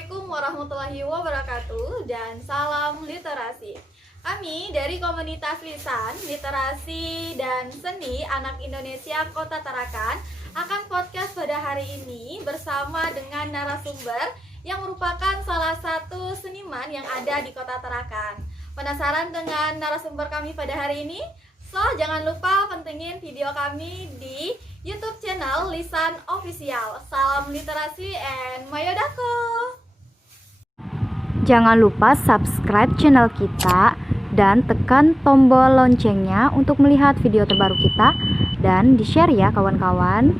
Assalamualaikum warahmatullahi wabarakatuh dan salam literasi. Kami dari komunitas lisan, literasi, dan seni anak Indonesia Kota Tarakan akan podcast pada hari ini bersama dengan narasumber yang merupakan salah satu seniman yang ada di Kota Tarakan. Penasaran dengan narasumber kami pada hari ini? So, jangan lupa pentingin video kami di YouTube channel Lisan Official. Salam literasi and mayodako. Jangan lupa subscribe channel kita dan tekan tombol loncengnya untuk melihat video terbaru kita dan di-share ya kawan-kawan.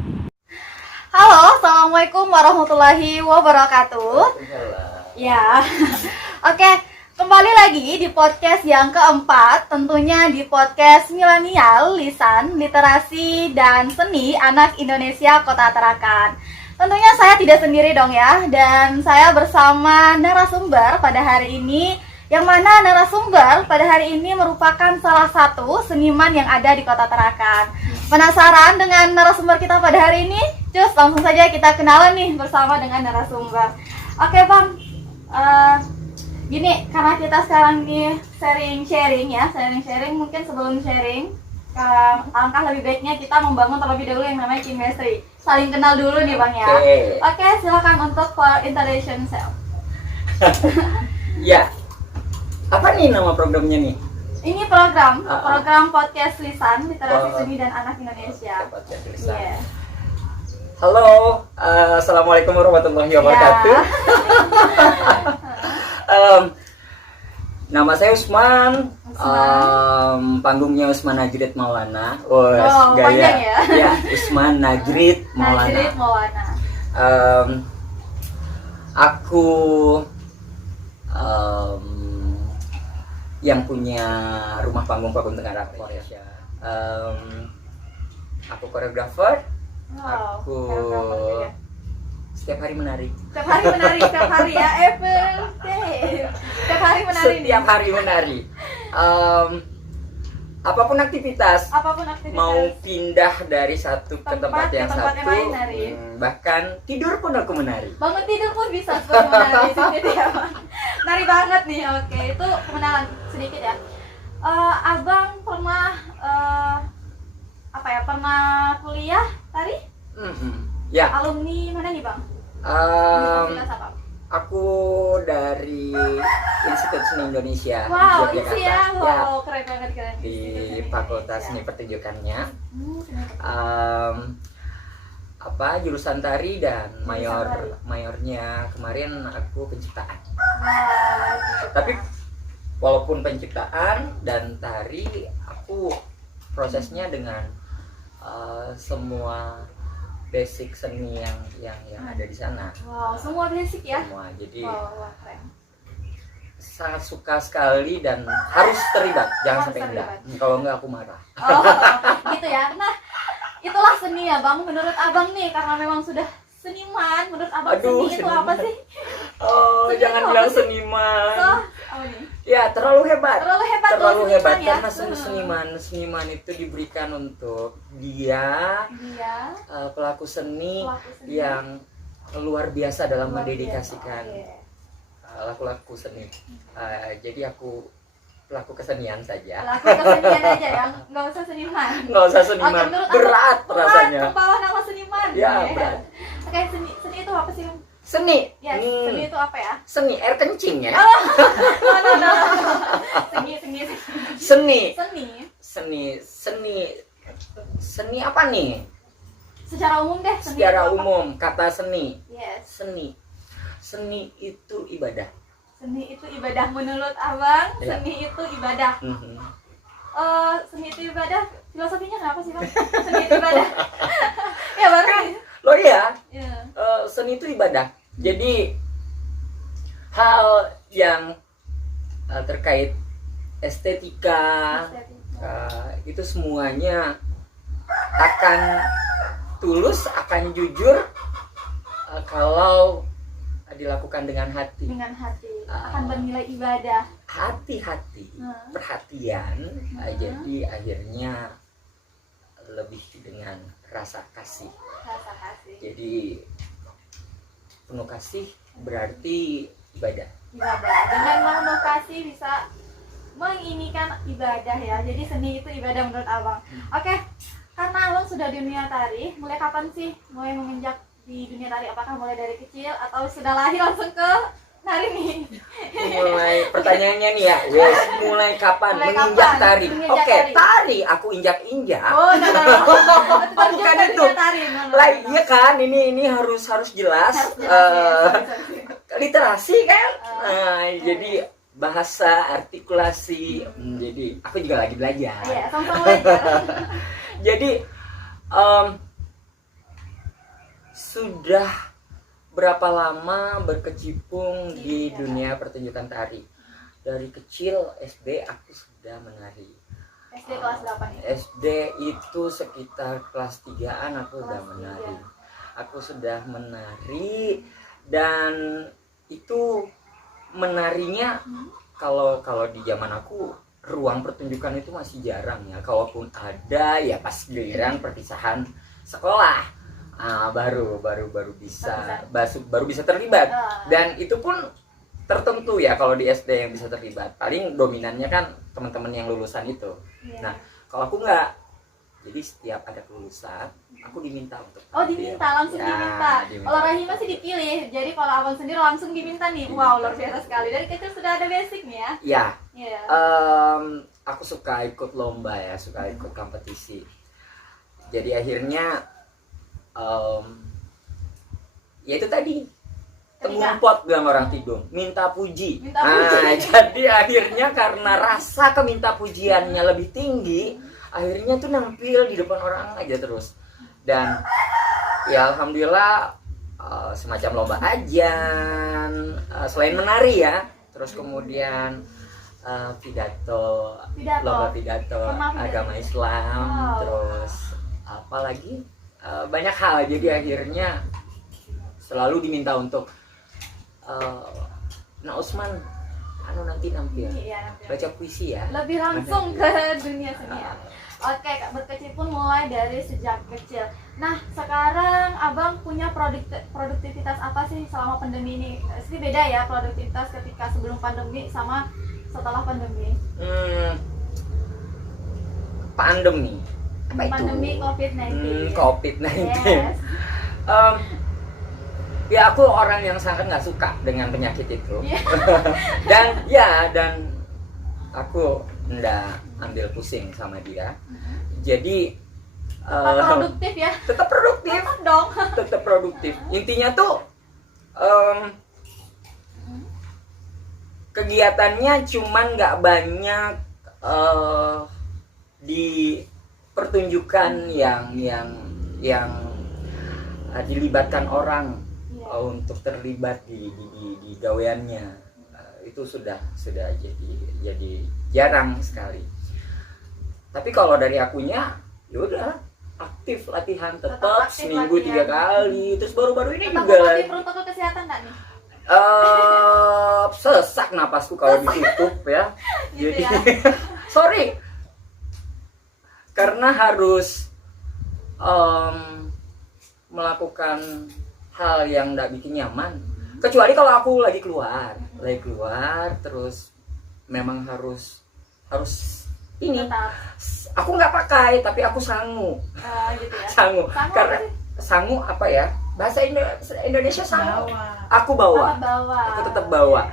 Halo, Assalamualaikum warahmatullahi wabarakatuh. Ya, oke. Kembali lagi di podcast yang keempat, tentunya di podcast Milenial, Lisan, Literasi, dan Seni Anak Indonesia Kota Tarakan. Tentunya saya tidak sendiri dong ya, dan saya bersama narasumber pada hari ini, yang mana narasumber pada hari ini merupakan salah satu seniman yang ada di Kota Tarakan. Penasaran dengan narasumber kita pada hari ini? Cus, langsung saja kita kenalan nih bersama dengan narasumber. Oke Bang, gini, karena kita sekarang nih sharing mungkin sebelum sharing alangkah lebih baiknya kita membangun terlebih dahulu yang namanya chemistry. Saling kenal dulu nih Bang ya. Oke, silakan untuk introduction self. Ya, apa nih nama programnya nih? Ini program podcast Lisan, Literasi, Seni, dan Anak Indonesia. Podcast Lisan. Yeah. Halo, assalamualaikum warahmatullahi wabarakatuh. Nama saya Usman. Panggungnya Usman Najrid Maulana. Panjang ya? Ya, Usman Najrid Maulana. Najrid Maulana. Aku yang punya rumah panggung Tengah Indonesia. Aku koreografer. Aku setiap hari menari. Setiap hari ya, Setiap hari menari. Setiap hari menari. Apapun aktivitas, mau pindah dari satu ke tempat yang satu, bahkan tidur pun aku menari. Bangun tidur pun bisa seperti menari gitu ya, Bang. Nari banget nih. Oke, itu kenalan sedikit ya. Abang pernah pernah kuliah tari? Ya. Alumni mana nih Bang? Aku dari Institut Seni Indonesia. Wow, Yogyakarta. isi ya. Wow, keren banget. Di Fakultas Seni Pertunjukannya. Jurusan tari dan mayornya kemarin aku penciptaan. Tapi walaupun penciptaan dan tari, aku prosesnya dengan semua basic seni yang ada di sana. Wow, semua basic ya? Semua. Jadi keren. Sangat suka sekali dan harus terlibat. Jangan sampai enggak. Kalau enggak aku marah. Gitu ya. Nah, itulah seni ya Bang. Menurut Abang nih, karena memang sudah seniman, menurut Abang seni itu apa sih? Jangan bilang seniman. Apa nih? Ya, terlalu hebat Ya? Karena seniman itu diberikan untuk dia pelaku seni yang luar biasa dalam mendedikasikan laku-laku seni. Jadi aku pelaku kesenian saja. Pelaku kesenian aja ya, nggak usah seniman. Berat rasanya. Ke bawah nama seniman. Ya, berat. Oke, seni itu apa sih? Seni. Ya, seni itu apa ya? Seni air kencing ya. Seni apa nih? Secara umum deh. Secara umum kata seni. Yes. Seni itu ibadah. Seni itu ibadah menurut Abang. Ya. Seni itu ibadah. Seni itu ibadah. Filosofinya kenapa sih Bang? Seni itu ibadah. Ya baru. Loh iya. Seni itu ibadah. Jadi hal yang terkait estetika. Itu semuanya akan tulus, akan jujur kalau dilakukan dengan hati. Akan bernilai ibadah. Hati-hati, perhatian. Jadi akhirnya lebih dengan rasa kasih. Jadi penuh kasih berarti ibadah. Dengan penuh kasih bisa menginikan ibadah ya. Jadi seni itu ibadah menurut abang. Oke, karena abang sudah di dunia tari, mulai kapan sih mulai menginjak di dunia tari? Apakah mulai dari kecil atau sudah lahir langsung ke tari nih? Mulai pertanyaannya nih ya, yes, mulai kapan menginjak tari? Oke, tari aku injak-injak. Oh, bukan itu. Lah iya kan, ini harus jelas. Literasi kan. Nah, jadi bahasa, artikulasi. Jadi aku juga lagi belajar. Iya, sama-sama belajar. Jadi sudah berapa lama berkecimpung di dunia pertunjukan tari? Dari kecil SD aku sudah menari. SD kelas berapa nih? SD itu sekitar kelas 3-an aku udah menari. Aku sudah menari dan itu menarinya kalau di zaman aku ruang pertunjukan itu masih jarang ya. Kalaupun ada ya pas giliran perpisahan sekolah. Baru bisa terlibat. Dan itu pun tertentu ya kalau di SD yang bisa terlibat. Paling dominannya kan teman-teman yang lulusan itu. Nah, kalau aku enggak. Jadi setiap ada kelulusan, aku diminta untuk langsung diminta. Kalau Rahima sih dipilih. Jadi kalau abang sendiri langsung diminta nih. Wow, luar biasa sekali. Dari kecil sudah ada basic nih ya? Iya. Aku suka ikut lomba ya, suka ikut kompetisi. Jadi akhirnya ya itu tadi pengumpot bilang orang Tidung, minta puji. Jadi akhirnya karena rasa keminta pujiannya lebih tinggi, akhirnya tuh nampil di depan orang aja terus. Dan ya alhamdulillah semacam lomba ajan, selain menari ya, terus kemudian lomba pidato agama Islam, terus apalagi banyak hal. Jadi akhirnya selalu diminta untuk Nah Usman nanti nampil baca puisi ya, lebih langsung ke dunia seni ya. Oke, berkecimpung mulai dari sejak kecil. Nah, sekarang abang punya produktivitas apa sih selama pandemi ini? Pasti beda ya produktivitas ketika sebelum pandemi sama setelah pandemi. Pandemi apa itu? Pandemi COVID-19. COVID-19. Ya aku orang yang sangat nggak suka dengan penyakit itu. dan aku nggak ambil pusing sama dia. Jadi produktif ya. Tetap produktif. Dong. Tetap produktif. Intinya tuh kegiatannya cuman nggak banyak di pertunjukan yang dilibatkan orang untuk terlibat di gaweannya. Itu sudah jadi jarang sekali. Tapi kalau dari akunya yaudah aktif latihan tetap seminggu 3 kali. Terus baru-baru ini tetap juga protokol kesehatan nggak nih? Sesak napasku kalau ditutup ya. Jadi sorry karena harus melakukan hal yang nggak bikin nyaman. Kecuali kalau aku lagi keluar terus memang harus ini. Aku nggak pakai tapi aku sangu. Gitu ya. Sangu. Karena sangu apa ya? Bahasa Indonesia sangu. Aku bawa. Aku tetap bawa.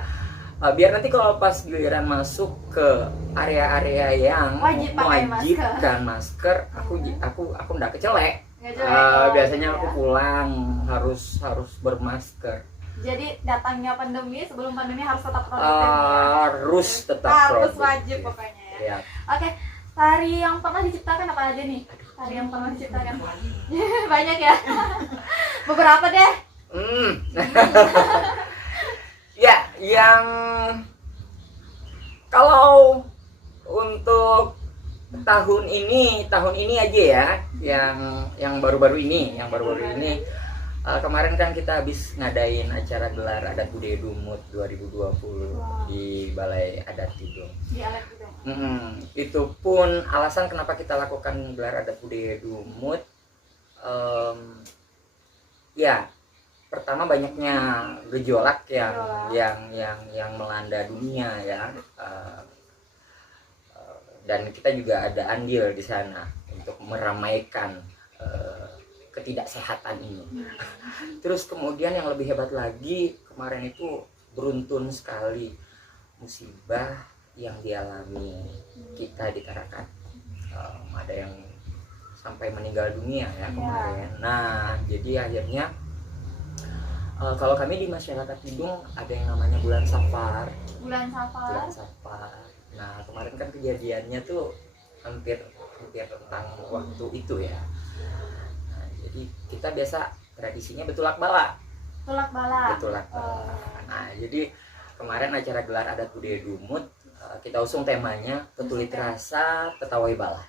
Biar nanti kalau pas giliran masuk ke area-area yang mewajibkan masker, aku nggak kecelek. Biasanya aku pulang harus bermasker. Jadi datangnya pandemi, sebelum pandemi harus tetap produktif. Harus tetap harus produktif. Wajib pokoknya ya. Oke, tari yang pernah diciptakan apa aja nih? Tari yang pernah diciptakan banyak ya. Beberapa deh. Ya, yang kalau untuk tahun ini aja ya, yang baru-baru ini kemarin kan kita habis ngadain acara gelar adat budaya Dumut 2020 di Balai Adat Tidung. Di Alat Tidung. Itu pun alasan kenapa kita lakukan gelar adat budaya Dumut, ya pertama banyaknya gejolak Gejolak. yang melanda dunia ya. Dan kita juga ada andil di sana untuk meramaikan ketidaksehatan ini. Terus kemudian yang lebih hebat lagi, kemarin itu beruntun sekali musibah yang dialami kita di Tarakan. Ada yang sampai meninggal dunia ya kemarin. Nah, jadi akhirnya kalau kami di masyarakat Tidung ada yang namanya bulan Safar. Bulan Safar. Bulan Safar. Nah, kemarin kan kejadiannya tuh hampir tentang waktu itu ya. Nah, jadi kita biasa tradisinya betulak bala. Tulak bala. Betulak bala. Nah, jadi kemarin acara gelar adat budaya Dumut, kita usung temanya Petulit Rasa Petawai Bala.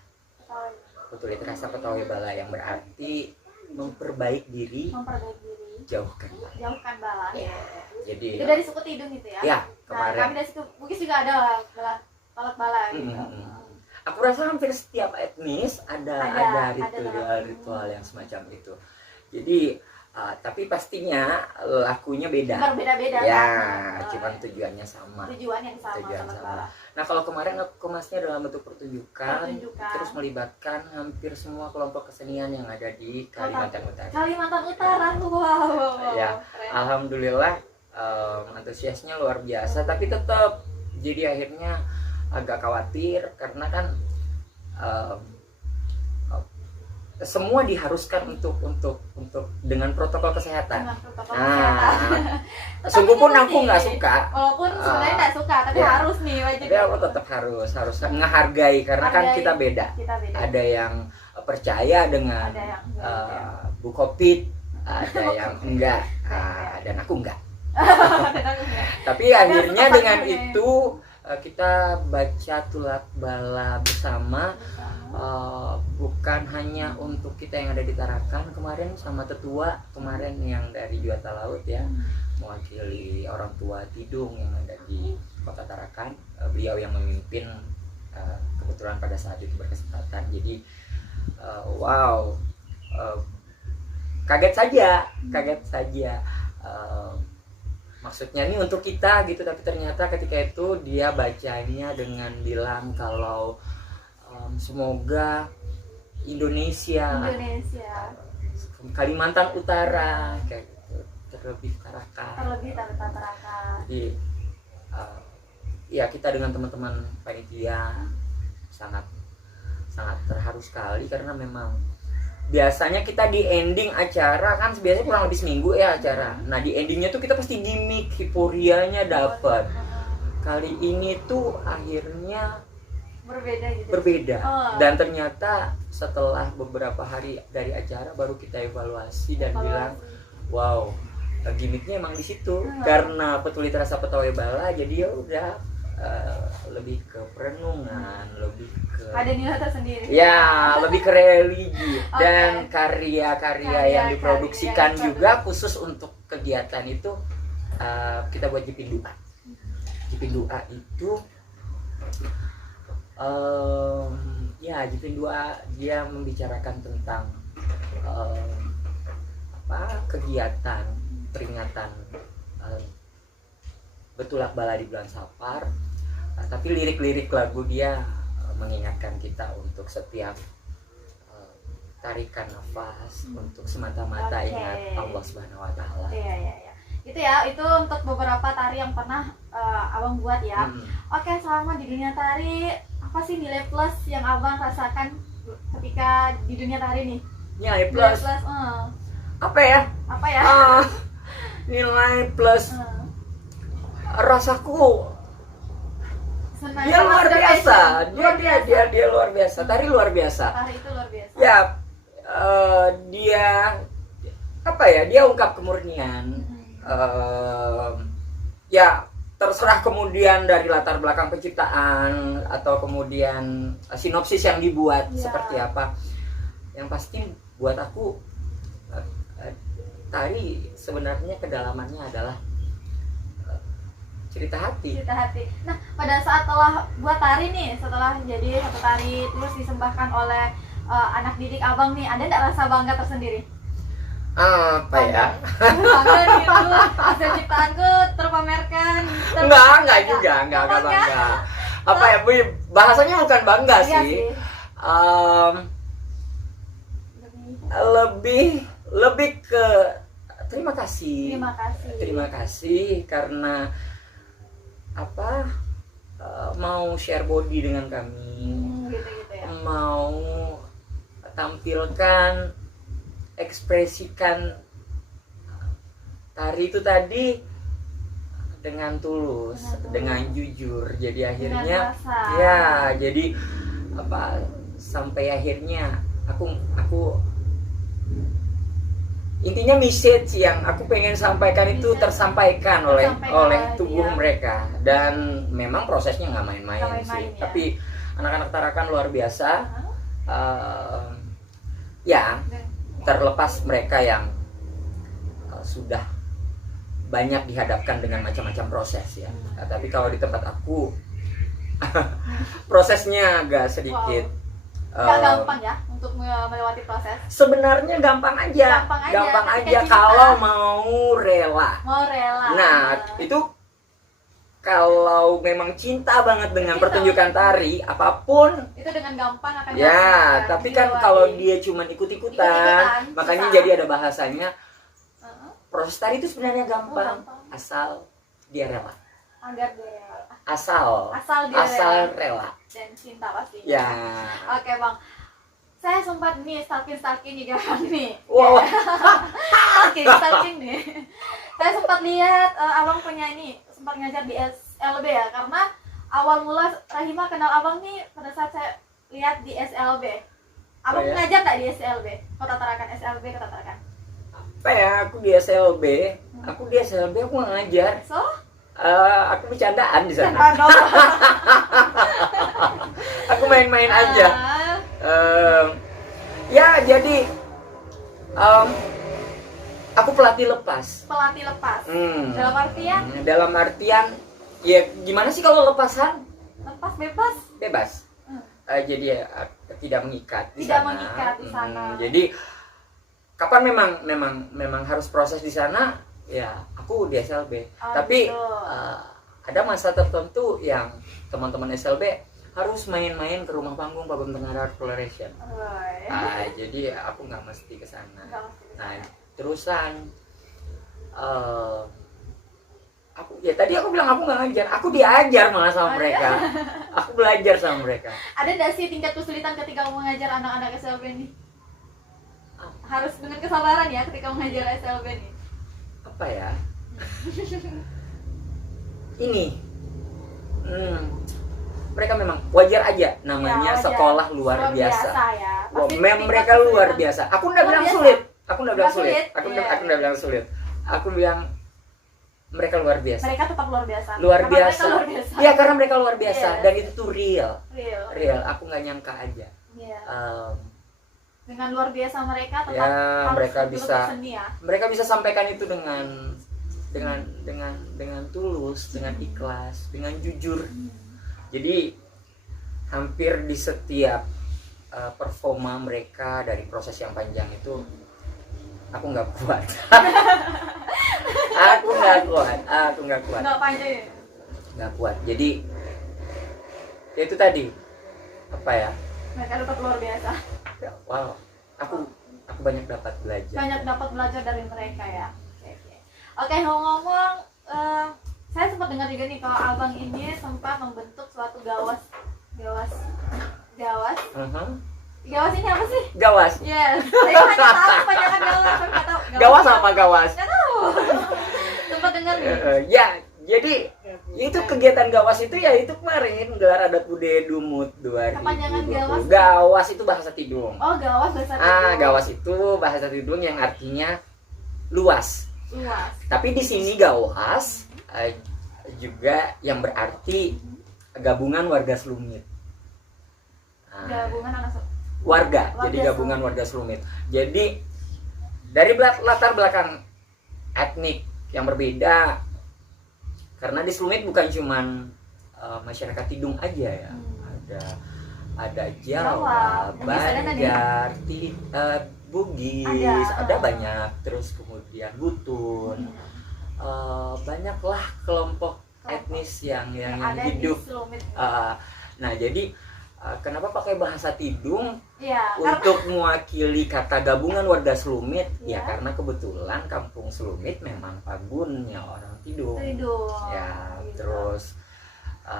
Petulit Rasa Petawai Bala yang berarti memperbaik diri, jauhkan bala. Jauhkan bala. Ya. Jadi Itu dari suku Tidung gitu ya. ya, Nah, kemarin kami dari suku Bugis juga ada bala, tolak bala gitu. aku rasa hampir setiap etnis ada ritual yang semacam itu. Jadi tapi pastinya lakunya beda. Berbeda-beda Ya, kan? cuman tujuannya sama. Tujuan yang sama. Tujuan tolak sama. bala. Nah, kalau kemarin aku kemasnya dalam bentuk pertunjukan, Pertunjukan. terus melibatkan hampir semua kelompok kesenian yang ada di Kalimantan Utara. Kalimantan Utara, wow. Ya, Keren. alhamdulillah antusiasnya luar biasa, tapi tetap jadi akhirnya agak khawatir karena kan semua diharuskan untuk dengan protokol kesehatan. Dengan protokol kesehatan. Tetap Sungguh pun itu aku sih. nggak suka. Walaupun sebenarnya nggak suka, tapi ya. harus nih wajib. Tapi aku tetap harus menghargai karena kan Hargai. kita beda. Kita beda. Ada yang percaya dengan Ada yang enggak. Bu Covid, ada yang enggak, dan aku enggak. Tapi akhirnya tetap dengan pakai. itu kita baca tulak bala bersama. Bukan hanya untuk kita yang ada di Tarakan, kemarin sama tetua kemarin yang dari Juwata Laut ya, mewakili orang tua Tidung yang ada di kota Tarakan. Beliau yang memimpin, kebetulan pada saat itu berkesempatan. Jadi wow, kaget saja. Maksudnya ini untuk kita gitu, tapi ternyata ketika itu dia bacanya dengan bilang kalau semoga Indonesia, Kalimantan Utara kayak gitu, terlebih Tarakan. Jadi ya kita dengan teman-teman panitia sangat terharu sekali karena memang biasanya kita di ending acara kan biasanya kurang lebih seminggu ya acara. Nah, di endingnya tuh kita pasti gimmick, hiporianya dapat. Kali ini tuh akhirnya berbeda. Dan ternyata setelah beberapa hari dari acara baru kita evaluasi dan bilang wow, gimmicknya emang di situ. Karena Petulit Rasa Petawai Bala jadi ya udah lebih ke perenungan, lebih ke ada nilai tersendiri. ya, lebih ke religi dan karya-karya yang diproduksikan juga khusus untuk kegiatan itu. Kita buat Jipin Doa. Jipin Doa itu ya, Jipin Doa dia membicarakan tentang kegiatan peringatan betulak bala di bulan Safar, tapi lirik-lirik lagu dia mengingatkan kita untuk setiap tarikan nafas untuk semata-mata ingat Allah Subhanahu wa taala. Iya. Itu untuk beberapa tari yang pernah Abang buat ya. Oke, selama di dunia tari, apa sih nilai plus yang Abang rasakan ketika di dunia tari nih? Nilai plus. Apa ya? Nilai plus. Rasaku Senang, dia luar biasa. Dia luar biasa. Tari luar biasa. Tari itu luar biasa. Ya, dia ungkap kemurnian. Ya, terserah kemudian dari latar belakang penciptaan atau kemudian sinopsis yang dibuat seperti apa. Yang pasti buat aku tari sebenarnya kedalamannya adalah cerita hati. Nah, pada saat telah buat tari nih, setelah jadi satu tari terus disembahkan oleh anak didik Abang nih, ada nggak rasa bangga tersendiri? Apa ya? Bangga gitu, hasil ciptaanku terpamerkan. Enggak juga, enggak bangga. Apa ya, Bu? Bahasanya bukan bangga Iya sih. Lebih ke terima kasih. Terima kasih karena apa? Mau share body dengan kami. Gitu ya. Mau tampilkan, ekspresikan tari itu tadi dengan tulus, dengan jujur. Jadi akhirnya ya, jadi apa, sampai akhirnya aku intinya message yang aku pengen sampaikan itu tersampaikan oleh tubuh mereka. Dan memang prosesnya nggak main-main sih. Ya. Tapi anak-anak Tarakan luar biasa. Ya, terlepas mereka yang sudah banyak dihadapkan dengan macam-macam proses ya. Tapi kalau di tempat aku prosesnya agak sedikit Gak gampang ya untuk melewati proses. Sebenarnya gampang aja kalau mau rela. Nah, itu kalau memang cinta banget dengan pertunjukan tari apapun itu dengan gampang akan ya, tapi kan kalau dia cuma ikut-ikutan, makanya susah. Jadi ada bahasanya proses tari itu sebenarnya gampang. Asal dia rela. Asal dia rela dan cinta pastinya. Ya. Oke Bang, saya sempat nih stalking nih Bang nih. Wow. Stalking nih. Saya sempat lihat Abang punya ini, sempat ngajar di SLB ya, karena awal mula Rahima kenal Abang nih pada saat saya lihat di SLB. Abang ngajar nggak di SLB? Kota Tarakan, SLB Kota Tarakan. Apa ya, aku di SLB aku nggak ngajar. So? Aku bercandaan di sana. Aku main-main aja. Ya jadi aku pelatih lepas. Dalam artian ya gimana sih kalau lepasan? Lepas bebas. Jadi ya tidak mengikat di sana. Jadi kapan memang harus proses di sana? Ya, aku di SLB. Tapi ada masa tertentu yang teman-teman SLB harus main-main ke rumah panggung Pagum Tengah Art Coloration. Jadi aku nggak mesti ke sana. Nah, terusan tadi aku bilang aku nggak ngajar, aku diajar malah sama mereka. Aku belajar sama mereka. Ada nggak sih tingkat kesulitan ketika mengajar anak-anak SLB nih? Harus dengan kesabaran ya ketika mengajar SLB nih. Apa ya? Ini mereka memang wajar aja namanya ya, sekolah luar biasa ya. Mereka luar biasa. Aku nggak bilang sulit. Aku nggak bilang sulit. Aku bilang mereka luar biasa. Mereka tetap luar biasa. Iya, karena mereka luar biasa. Dan itu tuh real. Aku nggak nyangka aja. Dengan luar biasa mereka tetap harus mereka bisa seni ya. Mereka bisa sampaikan itu dengan tulus, dengan ikhlas, dengan jujur. Jadi hampir di setiap performa mereka dari proses yang panjang itu aku nggak kuat. Aku nggak kuat. Nggak kuat. Jadi ya itu tadi apa ya? Mereka tetap luar biasa. Wow, aku banyak dapat belajar dari mereka ya. Oke, ngomong-ngomong, saya sempat dengar juga nih kalau Abang ini sempat membentuk suatu gawas. Gawas ini apa sih? Gawas. Yes. Saya hanya tahu kepanjangan gawas, tapi nggak tahu. Gawas apa gawas? Nggak tahu. Sempat dengar nih. Ya, jadi itu kegiatan gawas itu ya itu kemarin gelar adat budaya Dumut 2020. Kepanjangan gawas? Gawas itu bahasa Tidung. Oh, gawas bahasa Tidung. Gawas itu bahasa Tidung yang artinya luas. Tapi di sini gawas juga yang berarti gabungan warga Slumit. Gabungan anak warga. Jadi gabungan warga Slumit. Jadi dari latar belakang etnik yang berbeda. Karena di Slumit bukan cuman masyarakat Tidung aja ya. Ada Jawa, Banjar, Bugis, Ada, ada banyak, terus kemudian Butun, banyaklah kelompok etnis yang ada hidup. di Selumit. Nah jadi kenapa pakai bahasa Tidung Ya, untuk mewakili kata gabungan warga Selumit? Ya Ya. karena kebetulan kampung Selumit memang pagunnya orang Tidung. Ya, gitu. terus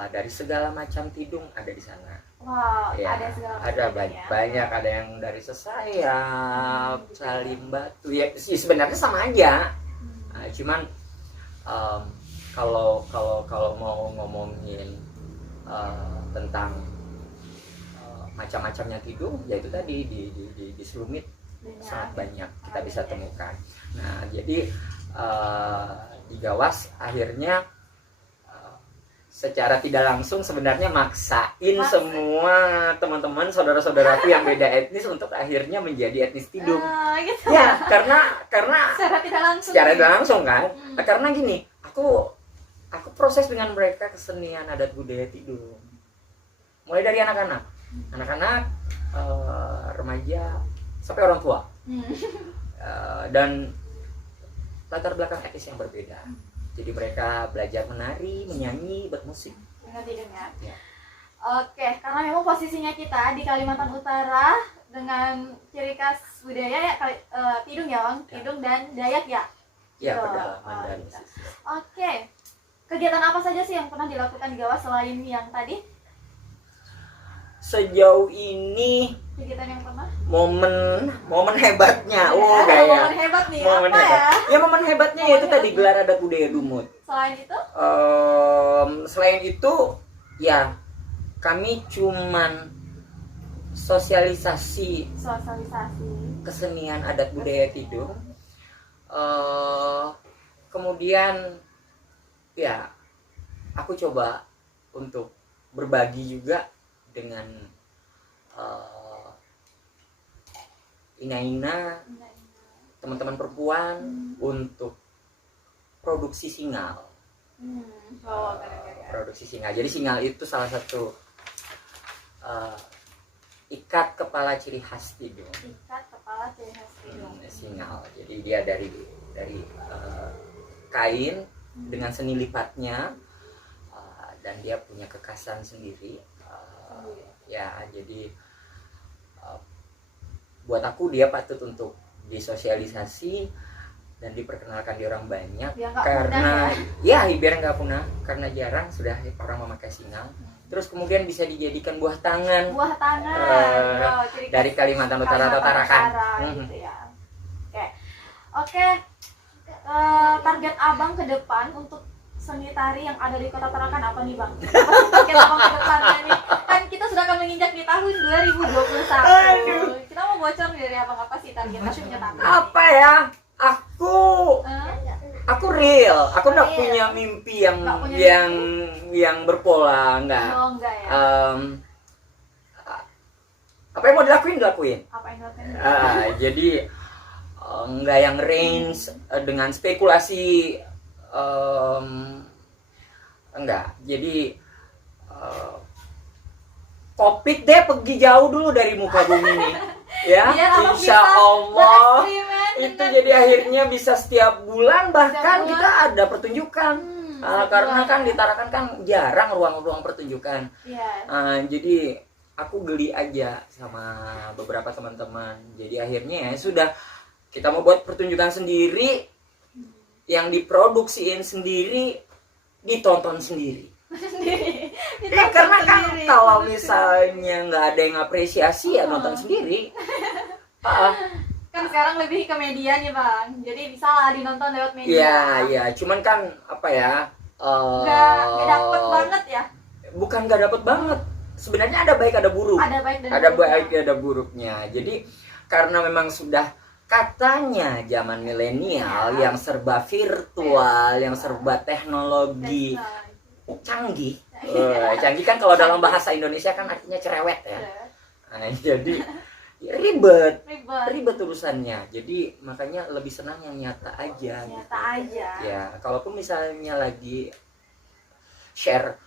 dari segala macam Tidung ada di sana. Wow, Ya, ada segala macam ada Tidung ya. banyak, ada yang dari Sesayap, Salim Batu. Ya sebenarnya sama aja. Cuman kalau mau ngomongin tentang macam-macamnya Tidung, ya itu tadi di Selumit sangat banyak kita bisa temukan. Nah jadi di Gawas akhirnya secara tidak langsung sebenarnya maksain semua teman-teman saudara-saudaraku yang beda etnis untuk akhirnya menjadi etnis Tidung. Gitu. Ya karena Secara tidak langsung. secara tidak langsung kan. Karena gini, aku proses dengan mereka kesenian adat budaya Tidung. Mulai dari anak-anak, remaja sampai orang tua. Dan latar belakang etnis yang berbeda. Jadi mereka belajar menari, menyanyi, bermusik. Dengan Tidung ya. Ya. Oke, karena memang posisinya kita di Kalimantan Utara dengan ciri khas budaya ya Tidung ya, Bang. Tidung dan Dayak ya. Ya, Gitu. pedalaman dan Gitu. sisir. Oke. Kegiatan apa saja sih yang pernah dilakukan di Gawas selain yang tadi? Sejauh ini Kegiatan yang pernah? momen hebatnya, Momen hebat nih, momen apa hebat. ya? Ya momen hebatnya Momen yaitu tadi hebatnya. gelar adat budaya Dumut. Selain itu? Selain itu ya kami cuman sosialisasi kesenian adat budaya Tidung. Kemudian ya aku coba untuk berbagi juga dengan Ina-ina teman-teman perempuan untuk produksi singal. Produksi singal. Jadi singal itu salah satu ikat kepala ciri khas Tidung. Ikat kepala ciri khas Tidung. Singal. Jadi dia dari kain dengan seni lipatnya dan dia punya kekhasan sendiri. Ya jadi buat aku dia patut untuk disosialisasi dan diperkenalkan di orang banyak Biar nggak karena punah ya biar nggak punah karena jarang sudah orang memakai singal. Terus kemudian bisa dijadikan buah tangan ciri khas dari Kalimantan Utara atau Tarakan. gitu ya. Oke. Target abang ke depan untuk seni tari yang ada di Kota Tarakan apa nih, Bang? Apa sih target abang ke depannya nih? Kan kita sudah akan menginjak di tahun 2021. Aduh. Kita mau bocor dari abang apa sih target aslinya tari? Apa ya? Aku real. Aku nggak Real. punya mimpi yang Nggak punya yang berpola, enggak. Oh, enggak ya. Apa yang mau dilakuin. Apa yang dilakukan? Jadi enggak yang range dengan spekulasi, enggak. Jadi Covid deh pergi jauh dulu dari muka bumi ini, ya. Biar abang Insya bisa Allah bereksperimen itu dengan- jadi akhirnya bisa setiap bulan bahkan Setiap bulan. kita ada pertunjukan. Karena kan di Tarakan kan jarang ruang-ruang pertunjukan. Iya. Jadi aku geli aja sama beberapa teman-teman. Jadi akhirnya ya sudah kita mau buat pertunjukan sendiri, yang diproduksiin sendiri, ditonton sendiri. Karena kan kalau misalnya nggak ada yang apresiasi ya nonton sendiri. Kan sekarang lebih ke media nih, Bang. Jadi bisa lah dinonton lewat media. Iya. Cuman kan apa ya? Nggak dapet banget ya. Bukan nggak dapet banget. Sebenarnya ada baik ada buruk. Ada baik dan Ada buruknya. baik ada buruknya. Jadi karena memang sudah katanya zaman milenial yang serba virtual, yang serba teknologi canggih. Canggih kan kalau dalam bahasa Indonesia kan artinya cerewet ya. Nah, jadi ya ribet urusannya. Jadi makanya lebih senang yang nyata aja. Nyata aja. Ya, kalaupun misalnya lagi share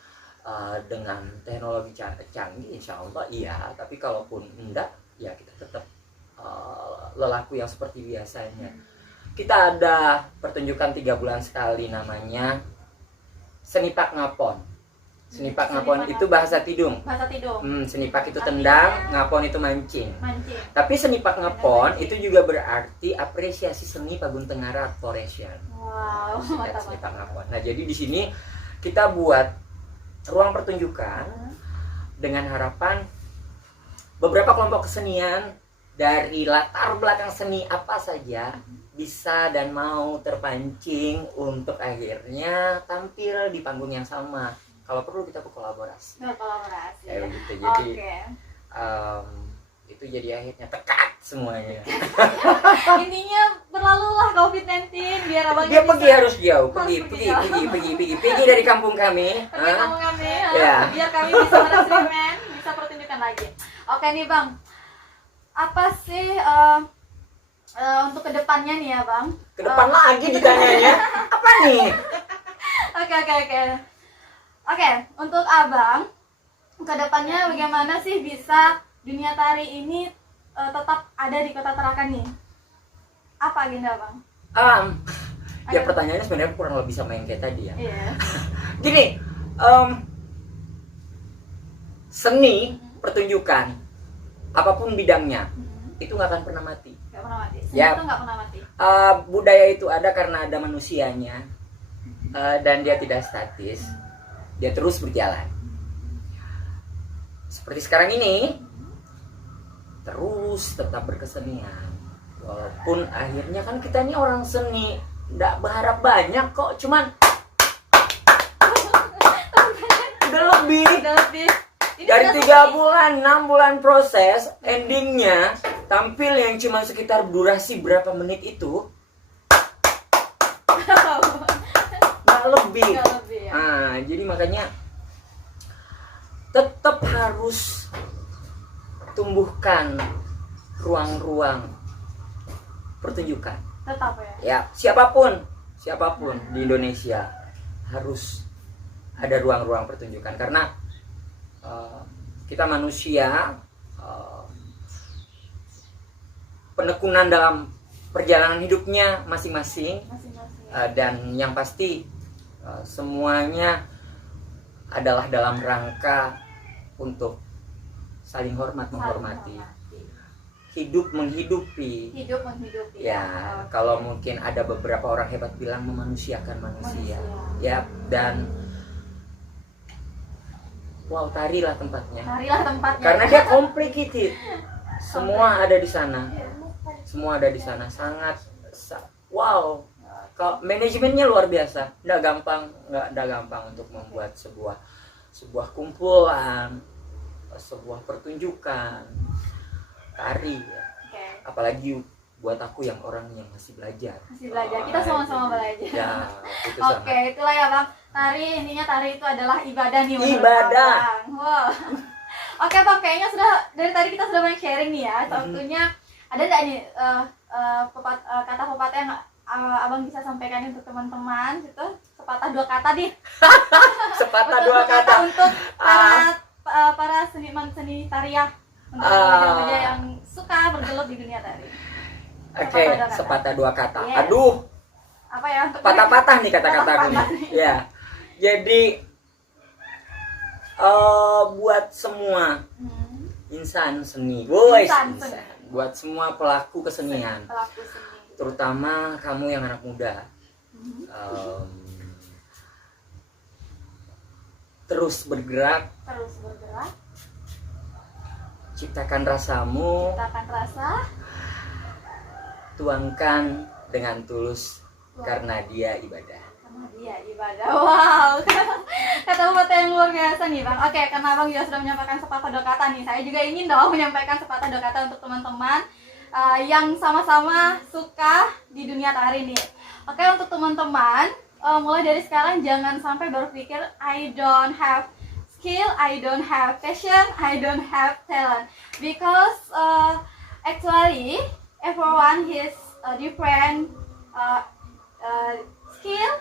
dengan teknologi canggih, insya Allah iya. Tapi kalaupun enggak, ya kita tetap lelaku yang seperti biasanya. Kita ada pertunjukan 3 bulan sekali namanya Senipak Ngapon. Senipak ngapon itu bahasa Tidung. Bahasa Tidung. Senipak itu tendang, ngapon itu mancing. Mancing. Tapi senipak ngapon itu juga berarti apresiasi seni Pagun Tengara Actoration. Wow, mantap. Senipak ngapon. Nah, jadi di sini kita buat ruang pertunjukan dengan harapan beberapa kelompok kesenian dari latar belakang seni apa saja bisa dan mau terpancing untuk akhirnya tampil di panggung yang sama. Kalau perlu kita berkolaborasi. Kolaborasi. Kayak begitu. Jadi itu jadi akhirnya tekat semuanya. Intinya berlalulah COVID-19 biar abang Dia pergi harus jauh, pergi dari kampung kami. Pergi kampung kami, Ya. biar kami bisa merestrimen, bisa pertunjukan lagi. Oke nih bang, apa sih untuk kedepannya nih ya bang? Ke depan lagi ditanyanya. Apa nih? Oke, untuk abang kedepannya bagaimana sih bisa dunia tari ini tetap ada di Kota Tarakan nih? Apa agenda bang? Ya pertanyaannya sebenarnya kurang lebih sama yang kayak tadi ya. Iya. Gini, seni pertunjukan apapun bidangnya itu nggak akan pernah mati. Nggak pernah mati. Seni Ya. itu nggak pernah mati. Budaya itu ada karena ada manusianya dan dia tidak statis, dia terus berjalan. Seperti sekarang ini terus tetap berkesenian, walaupun akhirnya kan kita ini orang seni nggak berharap banyak kok, cuman udah lebih dari 3 bulan 6 bulan proses, endingnya tampil yang cuma sekitar durasi berapa menit itu nggak lebih. Ya. Jadi makanya tetap harus tumbuhkan ruang-ruang pertunjukan. Tetap ya. Ya, siapapun di Indonesia harus ada ruang-ruang pertunjukan karena kita manusia penekunan dalam perjalanan hidupnya masing-masing. Dan yang pasti semuanya adalah dalam rangka untuk saling menghormati, hidup menghidupi. Ya, kalau mungkin ada beberapa orang hebat bilang memanusiakan manusia. Ya, dan wow, tarilah tempatnya. Karena dia complicated. Semua ada di sana. Sangat wow. Kalau manajemennya luar biasa, nggak gampang untuk membuat sebuah kumpulan, sebuah pertunjukan tari. Apalagi buat aku yang orang yang masih belajar. Kita sama-sama belajar. Ya, itu Oke, itulah ya bang. Intinya tari itu adalah ibadah nih. Ibadah. Wow. Oke bang, kayaknya dari tadi kita sudah banyak sharing nih ya. Tentunya ada nggak nih kata pepatah yang abang bisa sampaikan untuk teman-teman gitu? Sepatah 2 kata nih. Sepatah 2 kata untuk para seniman seni tariah, untuk remaja yang suka bergelut di dunia tari. Oke, sepatah 2 kata. Yes. Aduh, apa ya? patah-patah nih kata-kataku nih. Ya, jadi buat semua insan seni, buat semua pelaku kesenian, terutama kamu yang anak muda, terus bergerak, ciptakan rasamu, tuangkan dengan tulus karena dia ibadah. Wow. Kata pepatah yang luar biasa nih bang. Oke, karena abang juga sudah menyampaikan sepatah 2 kata nih, saya juga ingin dong menyampaikan sepatah 2 kata untuk teman-teman yang sama-sama suka di dunia tari nih. Oke, untuk teman-teman mulai dari sekarang jangan sampai berpikir I don't have skill, I don't have passion, I don't have talent, because actually everyone has different skill,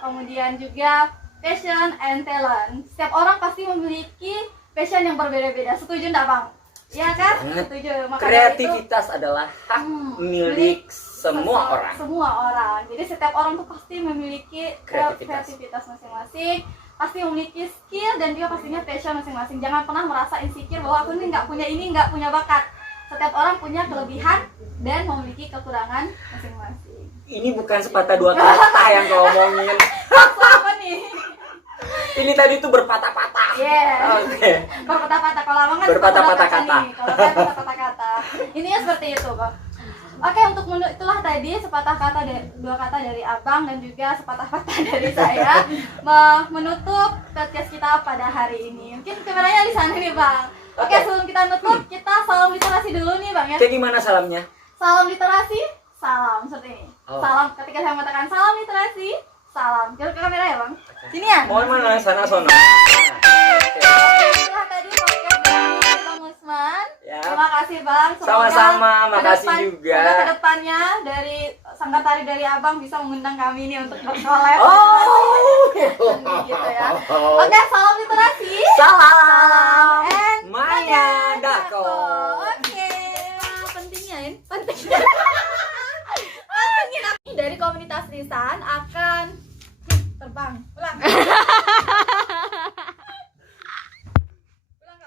kemudian juga passion and talent. Setiap orang pasti memiliki passion yang berbeda-beda. Setuju enggak bang? Ya kan? Banget. Setuju. Maka dari itu, Kreativitas adalah hak milik semua orang. Semua orang. Jadi setiap orang tuh pasti memiliki kreativitas masing-masing, pasti memiliki skill dan juga pastinya passion masing-masing. Jangan pernah merasa insecure bahwa aku ini nggak punya bakat. Setiap orang punya kelebihan dan memiliki kekurangan masing-masing. Ini bukan sepatah dua kata yang kau omongin. Apa nih? Ini tadi tuh berpatah-patah. Yeah. Oke. Berpatah-patah. Kalau abang kan Berpatah-patah sepatah kata. nih. Kalau saya berpatah kata. Intinya seperti itu, Bang. Oke, untuk itulah tadi sepatah kata dua kata dari abang dan juga sepatah kata dari saya menutup podcast kita pada hari ini. Mungkin kameranya di sana nih, Bang. Oke, sebelum kita nutup, kita salam literasi dulu nih, Bang ya. Kayak gimana salamnya? Salam literasi, salam seperti ini. Oh. Salam ketika saya mengatakan salam literasi, salam. Coba ke kamera ya, Bang. Sini ya. Mohon mana sana sono. Itulah tadi podcast dari Bang Usman. Ya. Terima kasih Bang. Semoga Sama-sama, makasih kedepan- juga. Semoga kedepannya dari Sanggatari dari Abang bisa mengundang kami ini untuk berkolab. Oh. Gitu ya. Oke, salam literasi. Salam. And Maya Dako. Oke. Pentingnya ini, pentingnya. Pentingnya dari komunitas lisan akan terbang. Ulang.